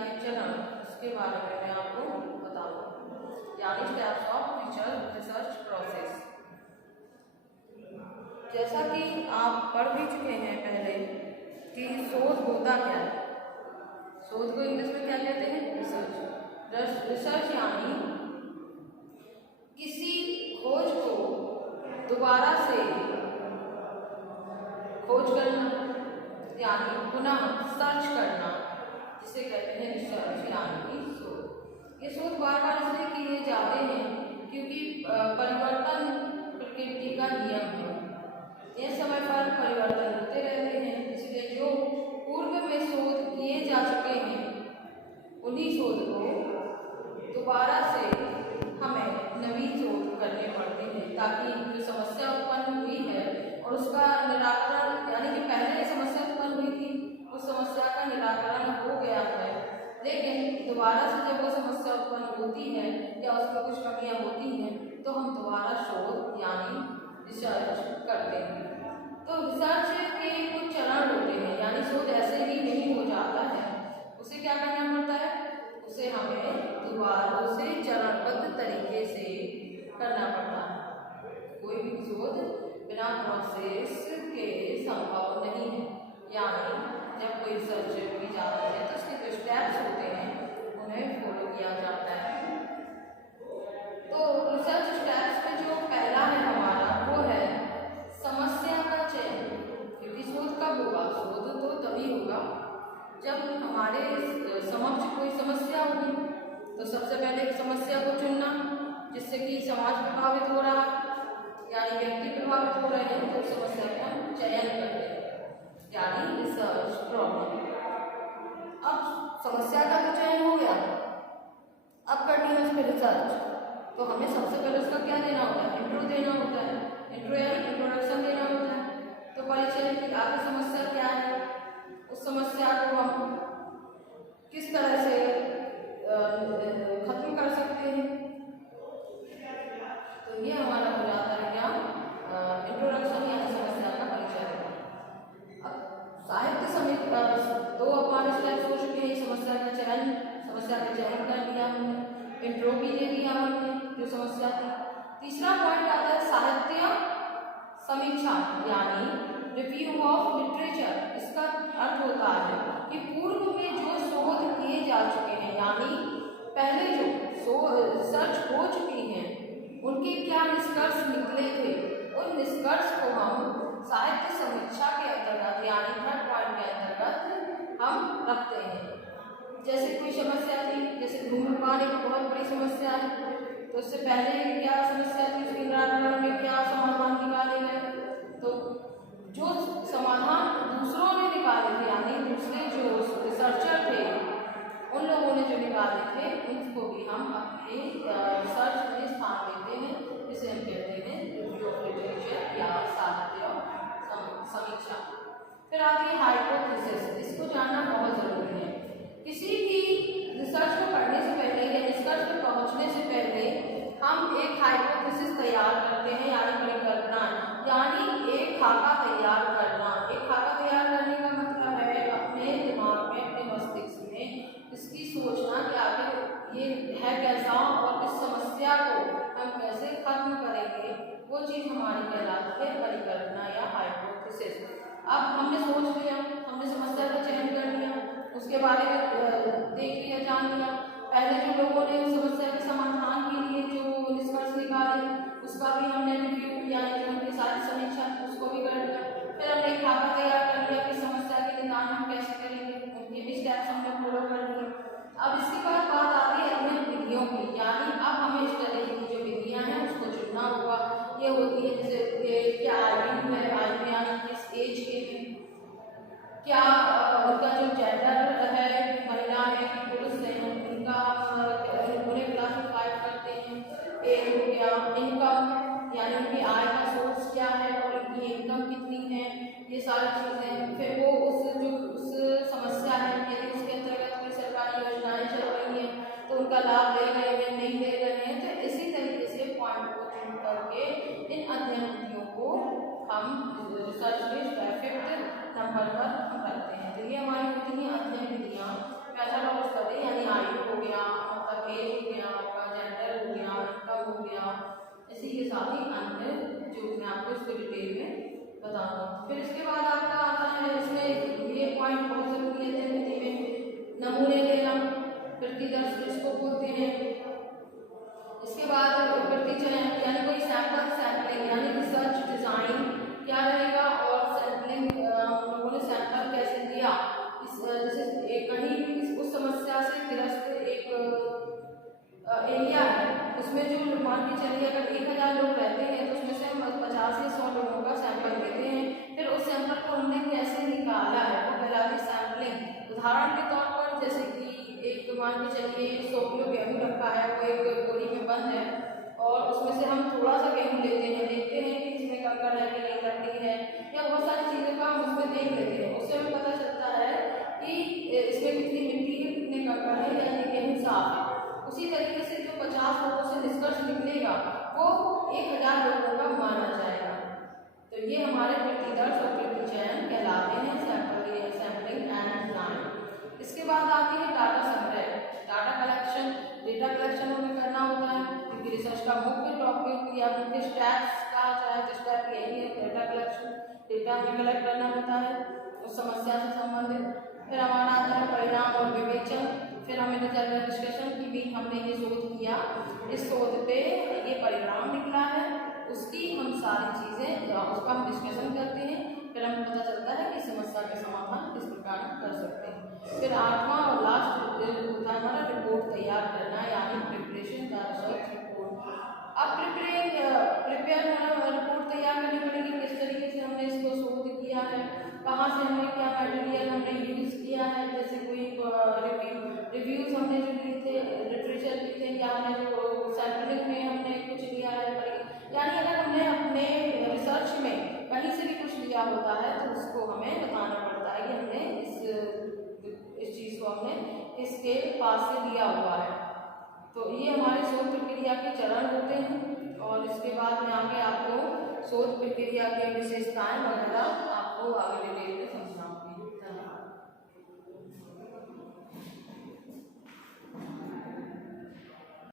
के चरण, उसके बारे में मैं आपको बताऊंगा, यानी स्टेप्स ऑफ रिसर्च प्रोसेस। जैसा कि आप पढ़ भी चुके हैं पहले कि शोध होता क्या है। शोध को इंग्लिश में क्या कहते हैं? रिसर्च। रिसर्च यानी किसी खोज को दोबारा से खोज करना, यानी पुनः सर्च करना, जिसे कहते हैं रिसर्च यानी शोध। ये शोध बार बार इसलिए किए जाते हैं क्योंकि परिवर्तन प्रकृति का नियम है। यह समय पर परिवर्तन होते रहते हैं, इसलिए जो पूर्व में शोध किए जा चुके हैं उन्हीं शोध को दोबारा से हमें नवीन शोध करने पड़ते हैं, ताकि जो समस्या उत्पन्न हुई है और उसका निराकरण, यानी कि पहले समस्या उत्पन्न हुई थी, उस समस्या का निराकरण हो गया है, लेकिन दोबारा से जब वो समस्या उत्पन्न होती है या उसमें कुछ कमियां होती हैं तो हम दोबारा शोध यानी रिसर्च करते हैं। तो रिसर्च के कुछ चरण होते हैं, यानी शोध ऐसे ही नहीं हो जाता है, उसे क्या करना पड़ता है? उसे हमें दोबारा से चरणबद्ध तरीके से करना पड़ता है। कोई भी शोध बिना प्रोसेस के संभव नहीं है, यानी जब कोई रिसर्च की जाती है तो उसके जो स्टेप्स होते हैं उन्हें फॉलो किया जाता है। तो रिसर्च स्टेप्स में जो पहला है हमारा वो है समस्या का चयन। क्योंकि शोध कब होगा? शोध तो तभी होगा जब हमारे समक्ष कोई समस्या होगी, तो सबसे पहले एक समस्या को चुनना जिससे कि समाज प्रभावित हो रहा है, यानी व्यक्ति प्रभावित हो रहे हैं, तो समस्या का चयन करते हैं, यानी रिसर्च प्रॉब्लम। अब समस्या का तो चयन हो गया, अब करनी है उस पर रिसर्च, तो हमें सबसे पहले उसका क्या देना होता है? इंट्रो देना होता है, इंट्रो यानी इंट्रोडक्शन देना होता है। तो परिचय की आगे समस्या क्या है, उस समस्या को हम किस तरह से खत्म कर सकते हैं, तो ये हमारा हो जाता है क्या? इंट्रोडक्शन यानी समस्या का परिचय। अब साहित्य समिति दो अपन स्टेप्स हो चुके हैं, समस्या का चयन, समस्या का चयन कर लिया हमने, इंट्रो भी दे दिया हमने जो समस्या थी। तीसरा पॉइंट आता है साहित्य समीक्षा यानी रिव्यू ऑफ लिटरेचर। इसका अर्थ होता है कि पूर्व में जो शोध किए जा चुके हैं, यानी पहले जो रिसर्च हो चुकी हैं उनके क्या निष्कर्ष निकले थे, उन निष्कर्ष को हम साहित्य समीक्षा के अंतर्गत यानी थर्ड पॉइंट के अंतर्गत हम रखते हैं। जैसे कोई समस्या थी, जैसे धूम्रपान एक बहुत बड़ी समस्या है, तो उससे पहले क्या समस्या थी, उसके निराकरण में क्या समाधान निकाले गए, तो जो समाधान दूसरों ने निकाले थे, यानी दूसरे जो रिसर्चर थे उन लोगों ने जो निकाले थे उनको भी हम अपने रिसर्च में स्थान देते हैं, जिसे हम कहते हैं रिव्यू ऑफ लिटरेचर या साहित्य समीक्षा। फिर आती है हाइपोथेसिस। इसको जानना बहुत जरूरी है। किसी भी रिसर्च को पढ़ने से पहले या निष्कर्ष पर पहुंचने से पहले हम एक हाइपोथेसिस तैयार करते हैं, यानी परिकल्पना, यानी एक खाका तैयार करना। एक खाका तैयार करने का मतलब है अपने दिमाग में, अपने मस्तिष्क में इसकी सोचना कि आखिर ये है कैसा और इस समस्या को हम कैसे खत्म करेंगे, वो चीज़ हमारी कहलाती है परिकल्पना या हाइपोथेसिस। अब हमने सोच लिया, हमने समस्या का चयन कर लिया, उसके बारे में देख लिया, जान लिया, पहले जो लोगों ने उस समस्या के समाधान के लिए जो निष्कर्ष निकाले उसका भी हमने रिव्यू यानी जो उनकी सारी समीक्षा उसको भी कर लिया। फिर हमने एक खाका तैयार कर लिया कि समस्या के निदान हम कैसे करेंगे, उनके भी स्टेप्स हमने फॉलो कर लिए। अब इसके बाद बात आती है अध्ययन विधियों की, यानी अब हमें इस तरह की जो विधियाँ हैं उसको चुनना होगा। ये होती है जैसे क्या आयु है, आयु यानी किस एज के हैं, क्या उनका जो जेंडर है, महिला है कि पुरुष है, उनका उन्हें क्लासिफाई करते हैं। एज हो गया, इनकम यानी उनकी आय का सोर्स क्या है और उनकी इनकम कितनी है, ये सारी चीज़ें। फिर वो उस समस्या है, यदि उसके अंतर्गत कोई सरकारी योजनाएं चल रही हैं तो उनका लाभ ले रहे हैं, नहीं ले रहे हैं। तो इसी तरीके से पॉइंट को चुन करके इन अध्ययन विधियों को हम रिसर्च में फिफ्थ नंबर पर हम करते हैं। तो ये हमारी होती हैं अध्ययन विधियाँ, मेथड ऑफ स्टडी है, यानी आयु हो गया, मतलब एज हो गया, आपका जेंडर हो गया, इनकम हो गया, इसी के साथ ही अन्य जो मैं आपको इसको डिटेल में बताऊंगा। फिर इसके बाद आपका आता है, इसमें ये पॉइंट बहुत जरूरी है हिंदी में, नमूने लेना, प्रतिदर्श इसको बोलते हैं। इसके बाद प्रतिचयन यानी कोई सैंपल सैम्पलिंग यानी रिसर्च डिजाइन क्या रहेगा, और सैम्पलिंग हम लोगों ने सैंपल कैसे दिया, इस जैसे कहीं उस समस्या से ग्रस्त एक एरिया है, उसमें जो मान के चलिए अगर 1000 लोग रहते हैं तो उसमें से हम 50 से 100 लोगों का सैंपल लेते हैं। फिर उस सैंपल को हमने कैसे निकाला है वो कहलाती सैम्पलिंग। उदाहरण के तौर पर जैसे कि एक मान के चलिए 100 किलो गेहूँ रखा है, वो एक बोरी में बंद है, और उसमें से हम थोड़ा सा गेहूँ लेते हैं, देखते हैं कि इसमें कंकड़ है कि नहीं लकड़ी है, या बहुत सारी चीज़ों का हम उसमें देख लेते हैं। उससे हमें पता चलता है कि इसमें कितनी मिट्टी है, कितने कंकड़ है, या ये गेहूँ साफ है। उसी तरीके से जो 50 लोगों से निष्कर्ष निकलेगा वो 1000 लोगों का माना जाएगा। तो ये हमारे प्रतिदर्श और प्रतिचयन कहलाते हैं, सैम्पलिंग एंड डिजाइन। इसके बाद आती है डाटा संग्रह, डाटा कलेक्शन। डेटा कलेक्शन हमें करना होता है क्योंकि रिसर्च का मुख्य टॉपिक या मुख्य स्टेप्स का चाहे तो स्टेप यही है, डेटा कलेक्शन। डेटा हमें कलेक्ट करना होता है उस समस्या से संबंधित। फिर हमारा आता है परिणाम और विवेचन। फिर हमें जनरल डिस्कशन की भी हमने ये शोध किया, इस शोध पे ये परिणाम निकला है, उसकी हम सारी चीज़ें उसका हम डिस्कशन करते हैं। फिर हमें पता चलता है कि समस्या का समाधान किस प्रकार कर सकते हैं। फिर 8वां और लास्ट होता है हमारा रिपोर्ट तैयार करना, यानी प्रिपरेशन द रिसर्च रिपोर्ट। अब प्रिपेयर होना, रिपोर्ट तैयार करनी पड़ेगी, किस तरीके से हमने इसको शोध किया है, कहाँ से हमने क्या मटेरियल हमने यूज़ किया है, जैसे कोई रिव्यूज़ हमने जो लिए थे, लिटरेचर लिए थे, या हमने जो सैम्पलिंग में हमने कुछ लिया है, यानी अगर हमने अपने रिसर्च में कहीं से भी कुछ लिया होता है तो उसको हमें बताना पड़ता है कि हमने इस चीज़ को हमने इसके पास से लिया हुआ है। तो ये हमारे शोध प्रक्रिया के चरण होते हैं, और इसके बाद में आगे आपको शोध प्रक्रिया की विशेषताएं वगैरह आपको आगे डिटेल में समझ